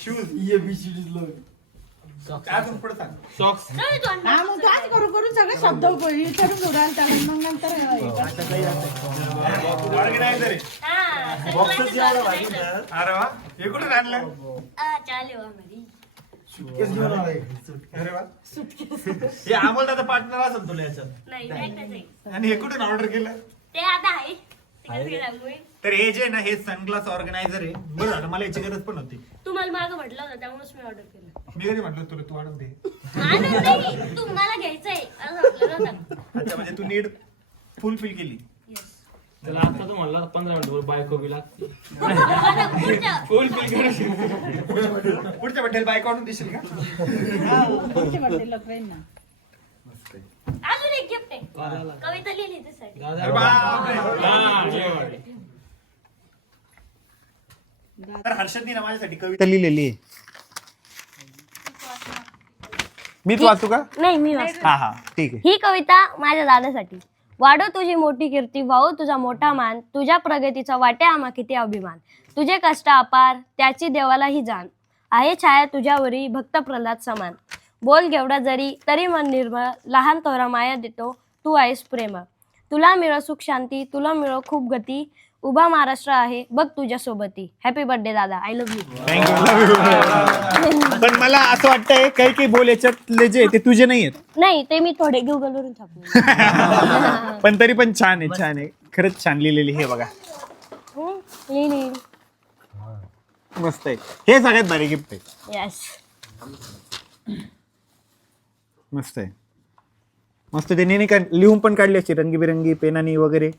Shoes ये BCD low अजून पुढे सांग सॉक्स हा मग तू आज करू करू सगळे शब्द विचारून उडाल त्याला मग नंतर ऑर्गनायझर आहे. बॉक्सच यायला भारी ना. अरे वा हे कुठे आणलं सुटकेस घेऊन आलाय अरे वा हे अमोल दादा पार्टनर असेल तुला याच्यात आणि हे कुठून ऑर्डर केलं तर हे जे ना हे सनग्लास ऑर्गनायझर आहे बरं झालं मला याची गरज पण होती तुम्हाला मागं म्हटलं होतं त्यामुळेच मी ऑर्डर केलं मी कधी म्हटलं तुला तू आणून दे तुम्हाला घ्यायचंय असं म्हटलं नव्हतं. अच्छा म्हणजे तू नीड फुलफिल केली Yes. त्याला आता तू म्हणला 15 मिनिट बायको बी लागते आता पुढचं. फुल बिल पुढच्या बड्डेला बाईक आणून देशील का पुढचे बड्डे लोकांना अजून एक गिफ्ट आहे कविता लिहिली त्यासाठी अरे बापरे. तर हर्षदनी ना माझ्यासाठी कविता लिहिलेली आहे मीच वाचू का नाही मी वाचते. हा हा ठीक आहे ही कविता माझ्या दादासाठी. वाढो तुझी मोठी कीर्ती, वाहो तुझा मोठा मान, तुझ्या प्रगतीचा वाटे आम्हा किती अभिमान, तुझे कष्ट अपार त्याची देवाला ही जाण, आहे छाया तुझ्यावरी भक्त प्रल्हाद समान, बोल गेवढा जरी तरी मन निर्मळ, लहान थोरा माया देतो तू आहेस प्रेम, तुला मिळो सुख शांती, तुला मिळो खूप गती, उभा महाराष्ट्र आहे बघ तुझ्या सोबती. हॅपी बर्थडे दादा, आय लव्ह यू. पण मला असं वाटतंय काही काही बोल याच्यातले जे ते तुझे नाही आहेत नाही ते मी थोडे गुगलवरून छापले. पण तरी पण छान आहे छान आहे खरंच छान लिहिलेली हे बघा लिहिली. मस्त आहे हे सगळ्यात भारी गिफ्ट आहे यस. मस्त आहे मस्त त्यांनी लिहून पण काढली असते रंगीबिरंगी पेनानी वगैरे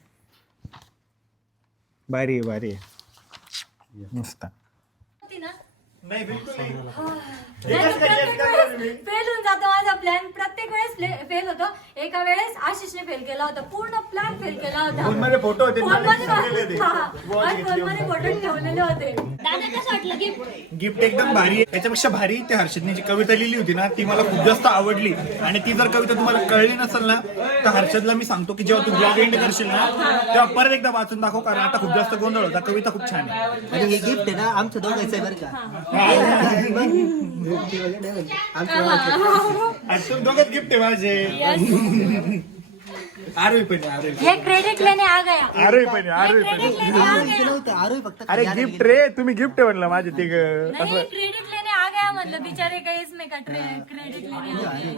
भारी आहे भारी आहे मस्त नाही बिलकुल नाही फेल होऊन जातो माझा प्लॅन. प्रत्येक वेळेस फेल होतो. एका वेळेस आशिषने फेल केला होता. पूर्ण प्लॅन फेल केला होता. फोनमध्ये फोटो होते फोनमध्ये फोटो ठेवलेले होते. दादा कसं वाटलं गिफ्ट? गिफ्ट एकदम भारी आहे त्याच्यापेक्षा भारी त्या हर्षदने जी कविता लिहिली होती ना ती मला खूप जास्त आवडली आणि ती जर कविता तुम्हाला कळली नसेल ना तर हर्षदला मी सांगतो की जेव्हा तू ब्लॉग एंड करशील ना तेव्हा परत एकदा वाचून दाखव कारण आता खूप जास्त गोंधळ होता कविता खूप छान आहे आणि हे गिफ्ट आहे ना आमच्या दोघांचं आहे बरं का आणि तुम्ही दोघंच गिफ्ट आहे माझे आरोही पण आहे, आरोही हे क्रेडिट लेने आ गया. आरोही पण आहे, आरोही पण आहे. क्रेडिट लेने आ गया. केलं होतं आरोही फक्त अरे गिफ्ट रे तुम्ही गिफ्ट आहे म्हणलं माझे ते नाही क्रेडिट लेने आ गया म्हणलं बिचारे काही इसमें का क्रेडिट लेने आ गया.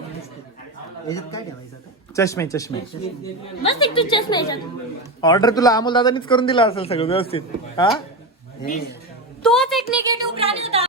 याच्यात काय ठेवायचं आता चष्मे चष्मे मस्त एक तू चष्मा याच्यात. ऑर्डर तुला अमोल दादानीच करून दिला असेल सगळं व्यवस्थित हा तोच एक निगेटिव्ह प्राणी होता.